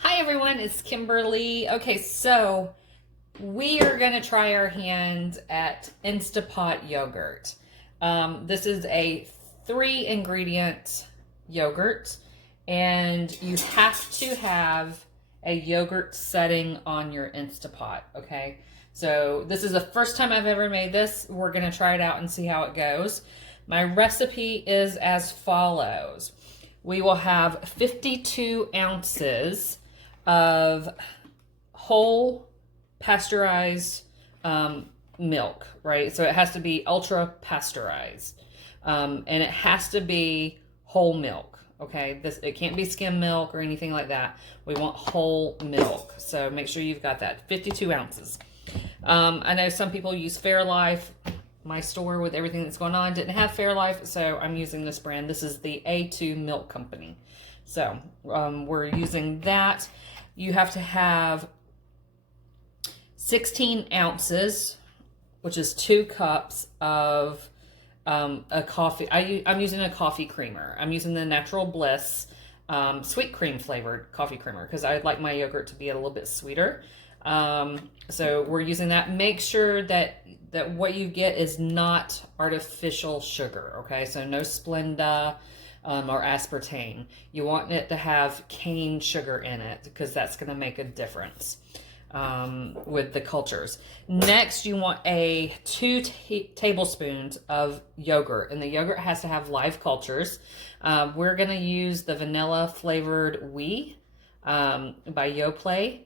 Hi everyone, it's Kimberly. Okay, so we are going to try our hand at Instapot yogurt. This is a 3-ingredient yogurt, and you have to have a yogurt setting on your Instapot, okay? So this is the first time I've ever made this. We're going to try it out and see how it goes. My recipe is as follows. We will have 52 ounces of whole pasteurized milk, right? So it has to be ultra pasteurized, and it has to be whole milk. Okay, it can't be skim milk or anything like that. We want whole milk, so make sure you've got that. 52 ounces. I know some people use Fairlife. My store, with everything that's going on, didn't have Fairlife, so I'm using this brand. This is the A2 Milk Company. So we're using that. You have to have 16 ounces, which is 2 cups of a coffee. I'm using a coffee creamer. I'm using the Natural Bliss sweet cream flavored coffee creamer because I like my yogurt to be a little bit sweeter. So we're using that. Make sure that what you get is not artificial sugar, okay? So no Splenda or aspartame. You want it to have cane sugar in it because that's going to make a difference with the cultures. Next, you want 2 tablespoons of yogurt, and the yogurt has to have live cultures. We're going to use the vanilla flavored Oui by Yoplait.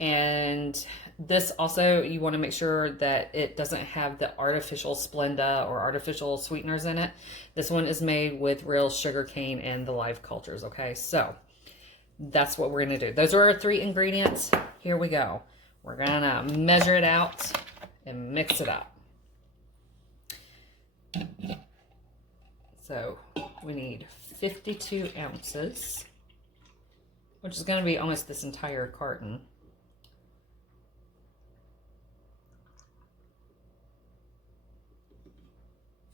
And this also, you want to make sure that it doesn't have the artificial Splenda or artificial sweeteners in it. This one is made with real sugar cane and the live cultures, okay? So that's what we're going to do. Those are our 3 ingredients. Here we go. We're going to measure it out and mix it up. So we need 52 ounces, which is going to be almost this entire carton.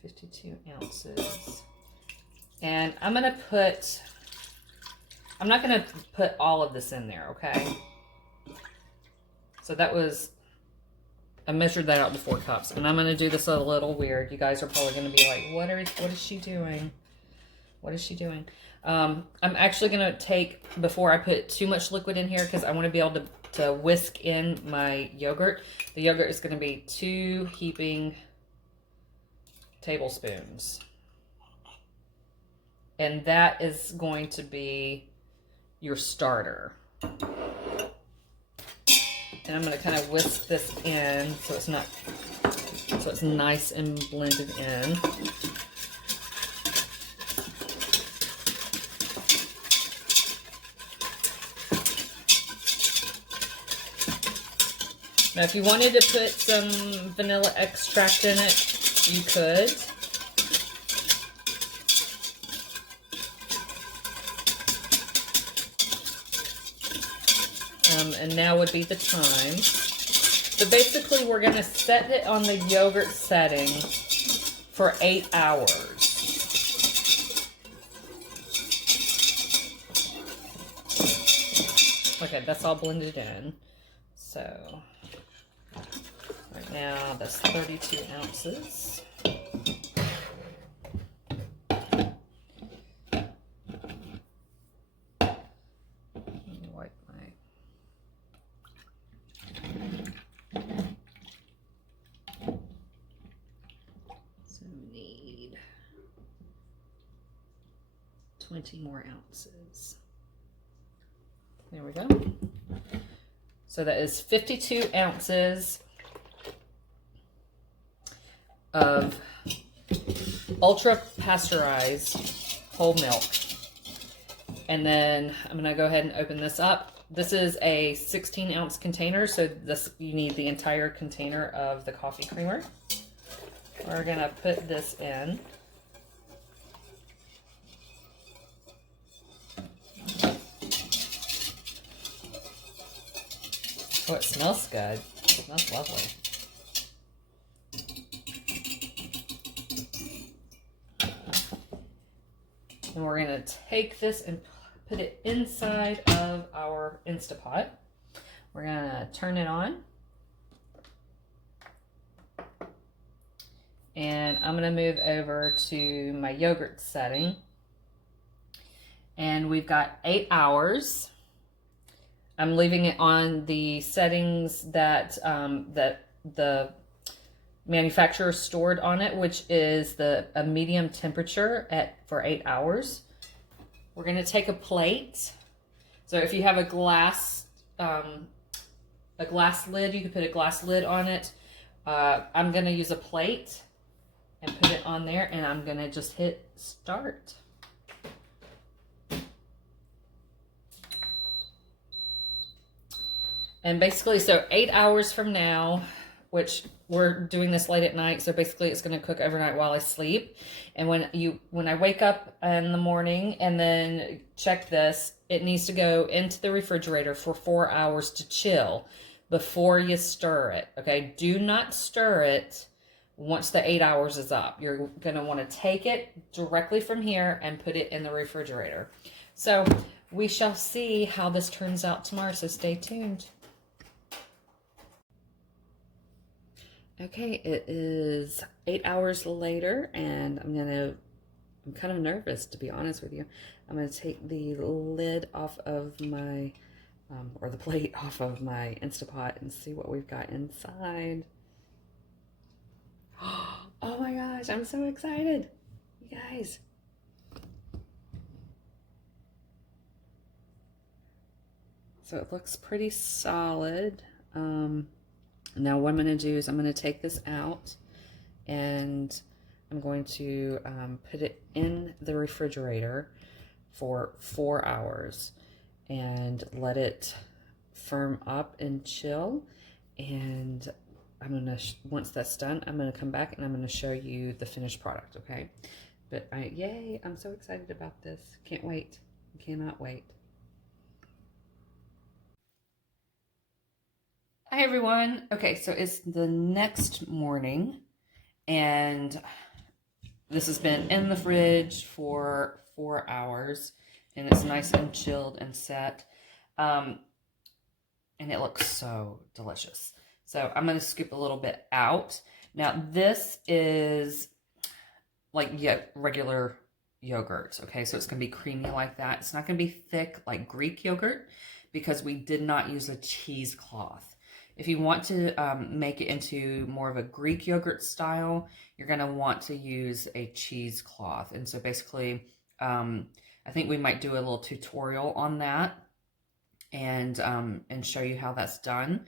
$52 ounces. And I'm not going to put all of this in there, okay? So I measured that out to 4 cups. And I'm going to do this a little weird. You guys are probably going to be like, what is she doing? What is she doing? I'm actually going to take, before I put too much liquid in here, because I want to be able to whisk in my yogurt. The yogurt is going to be 2 heaping tablespoons, and that is going to be your starter. And I'm going to kind of whisk this in so it's nice and blended in. Now, if you wanted to put some vanilla extract in it, you could. And now would be the time. So basically, we're going to set it on the yogurt setting for 8 hours. Okay, that's all blended in. So right now, that's 32 ounces. Let me wipe my... So we need 20 more ounces. There we go. So that is 52 ounces of ultra-pasteurized whole milk. And then I'm going to go ahead and open this up. This is a 16-ounce container, so you need the entire container of the coffee creamer. We're going to put this in. Oh, it smells good. It smells lovely. And we're going to take this and put it inside of our Instapot. We're gonna turn it on. And I'm gonna move over to my yogurt setting. And we've got 8 hours. I'm leaving it on the settings that that the manufacturer stored on it, which is a medium temperature for 8 hours. We're gonna take a plate. So if you have a glass lid, you can put a glass lid on it. I'm gonna use a plate and put it on there, and I'm gonna just hit start. And basically, so 8 hours from now, which we're doing this late at night, so basically it's going to cook overnight while I sleep. And when I wake up in the morning and then check this, it needs to go into the refrigerator for 4 hours to chill before you stir it. Okay, do not stir it once the 8 hours is up. You're going to want to take it directly from here and put it in the refrigerator. So we shall see how this turns out tomorrow, so stay tuned. Okay, it is 8 hours later, and I'm kind of nervous, to be honest with you. I'm gonna take the lid off of my, or the plate off of my Instapot and see what we've got inside. Oh my gosh, I'm so excited, you guys. So it looks pretty solid. Now what I'm going to do is I'm going to take this out, and I'm going to put it in the refrigerator for 4 hours and let it firm up and chill. And I'm going to, once that's done, I'm going to come back and I'm going to show you the finished product, okay? But yay, I'm so excited about this. Can't wait. Cannot wait. Hi everyone. Okay, so it's the next morning, and this has been in the fridge for 4 hours, and it's nice and chilled and set, and it looks so delicious. So I'm going to scoop a little bit out. Now this is like regular yogurt, okay? So it's going to be creamy like that. It's not going to be thick like Greek yogurt because we did not use a cheesecloth. If you want to make it into more of a Greek yogurt style, you're going to want to use a cheesecloth. And so basically, I think we might do a little tutorial on that and show you how that's done.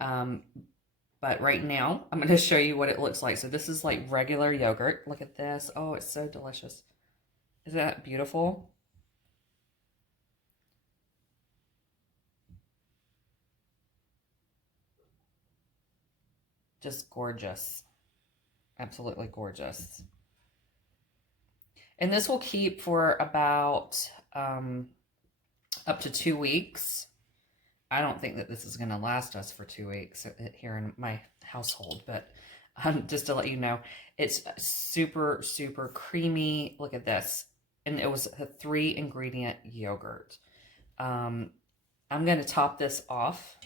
But right now, I'm going to show you what it looks like. So this is like regular yogurt. Look at this. Oh, it's so delicious. Isn't that beautiful? Just gorgeous. Absolutely gorgeous. And this will keep for about up to 2 weeks. I don't think that this is going to last us for 2 weeks here in my household, but just to let you know, it's super, super creamy. Look at this. And it was a 3-ingredient yogurt. I'm going to top this off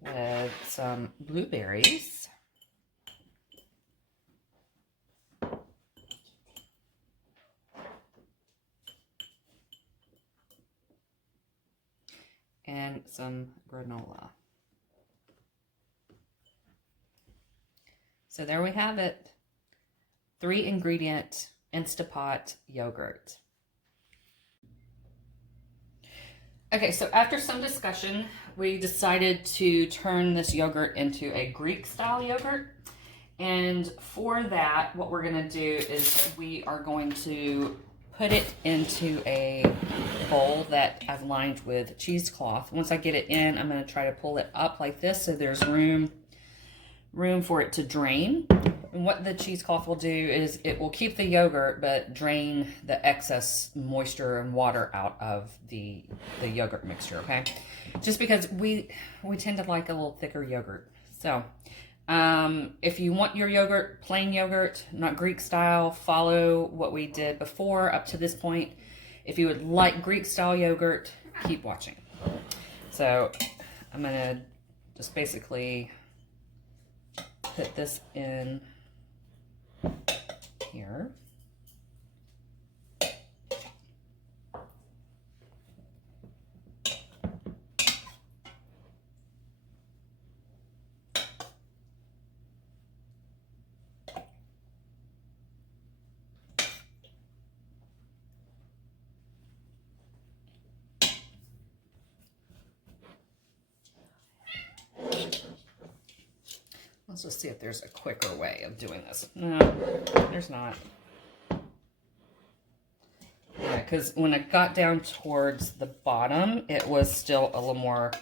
with some blueberries. And some granola. So there we have it. 3-ingredient Instapot yogurt. Okay, so after some discussion, we decided to turn this yogurt into a Greek style yogurt. And for that, what we're gonna do is we are going to put it into a bowl that I've lined with cheesecloth. Once I get it in, I'm gonna try to pull it up like this so there's room for it to drain. And what the cheesecloth will do is it will keep the yogurt but drain the excess moisture and water out of the yogurt mixture, okay? Just because we tend to like a little thicker yogurt. So If you want your yogurt, plain yogurt, not Greek style, follow what we did before up to this point. If you would like Greek style yogurt, keep watching. So I'm gonna just basically put this in here. Let's just see if there's a quicker way of doing this. No, there's not. Yeah, because when I got down towards the bottom, it was still a little more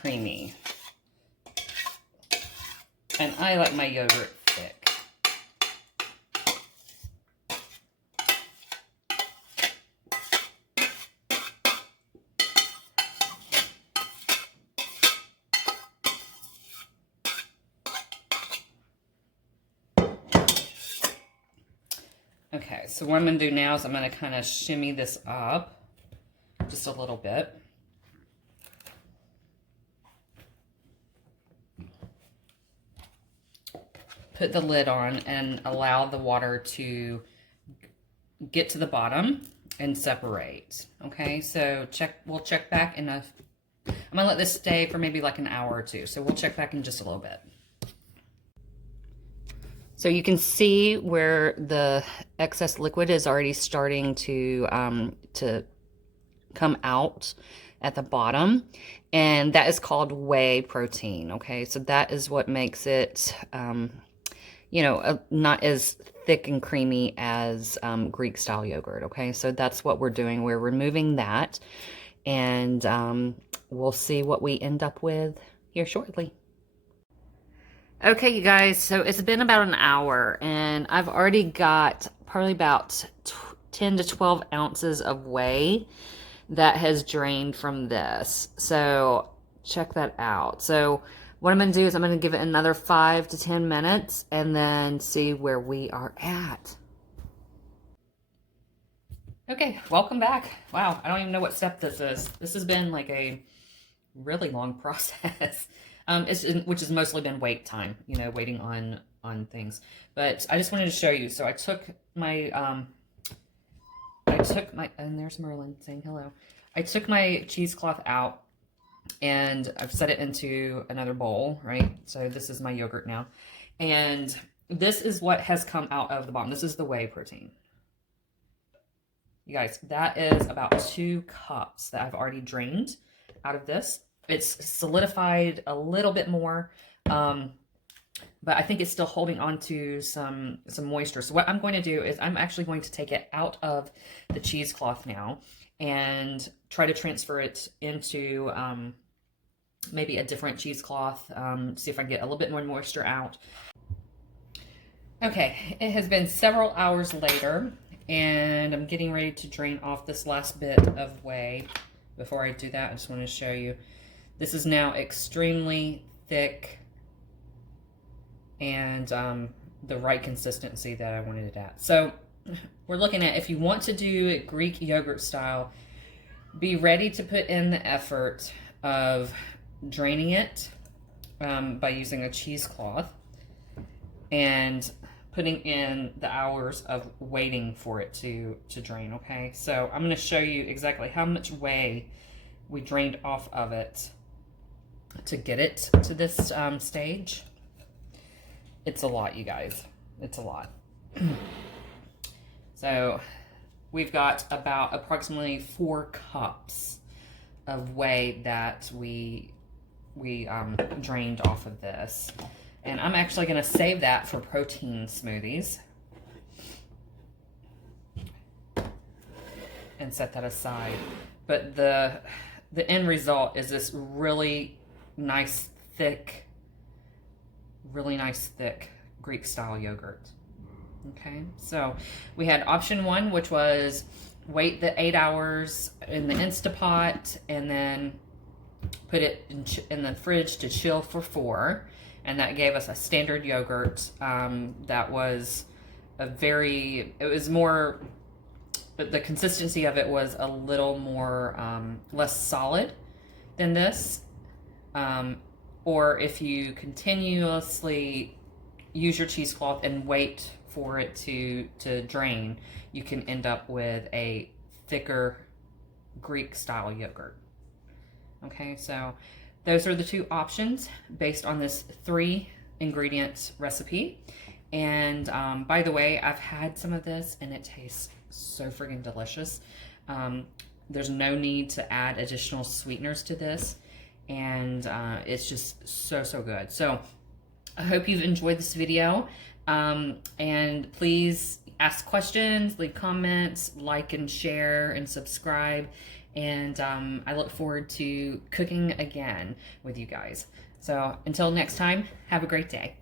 creamy. And I like my yogurt thick. Okay, so what I'm going to do now is I'm going to kind of shimmy this up just a little bit. Put the lid on and allow the water to get to the bottom and separate. Okay, so we'll check back in I'm going to let this stay for maybe like an hour or two. So we'll check back in just a little bit. So you can see where the excess liquid is already starting to come out at the bottom, and that is called whey protein. Okay, so that is what makes it, you know, not as thick and creamy as Greek style yogurt. Okay, so that's what we're doing. We're removing that, and we'll see what we end up with here shortly. Okay, you guys, so it's been about an hour, and I've already got probably about 10 to 12 ounces of whey that has drained from this. So check that out. So what I'm going to do is I'm going to give it another 5 to 10 minutes and then see where we are at. Okay, welcome back. Wow, I don't even know what step this is. This has been like a really long process. Which has mostly been wait time, you know, waiting on things. But I just wanted to show you. So I took my, and there's Merlin saying hello. I took my cheesecloth out and I've set it into another bowl, right? So this is my yogurt now. And this is what has come out of the bottom. This is the whey protein. You guys, that is about 2 cups that I've already drained out of this. It's solidified a little bit more, but I think it's still holding on to some moisture. So what I'm going to do is I'm actually going to take it out of the cheesecloth now and try to transfer it into maybe a different cheesecloth, see if I can get a little bit more moisture out. Okay, it has been several hours later, and I'm getting ready to drain off this last bit of whey. Before I do that, I just want to show you. This is now extremely thick and the right consistency that I wanted it at. So we're looking at, if you want to do it Greek yogurt style, be ready to put in the effort of draining it by using a cheesecloth and putting in the hours of waiting for it to drain, okay? So I'm going to show you exactly how much whey we drained off of it to get it to this stage. It's a lot, you guys. It's a lot. So we've got about approximately 4 cups of whey that we drained off of this. And I'm actually going to save that for protein smoothies and set that aside. But the end result is this really nice thick Greek style yogurt. Okay, so we had option 1, which was wait the 8 hours in the Instapot and then put it in the fridge to chill for 4. and that gave us a standard yogurt that was it was more, but the consistency of it was a little more less solid than this. Or if you continuously use your cheesecloth and wait for it to drain, you can end up with a thicker Greek style yogurt. Okay, so those are the two options based on this 3 ingredient recipe. And by the way, I've had some of this and it tastes so friggin' delicious. There's no need to add additional sweeteners to this, and it's just so good. So I hope you've enjoyed this video, and please ask questions, leave comments, like and share and subscribe, and I look forward to cooking again with you guys. So until next time, have a great day.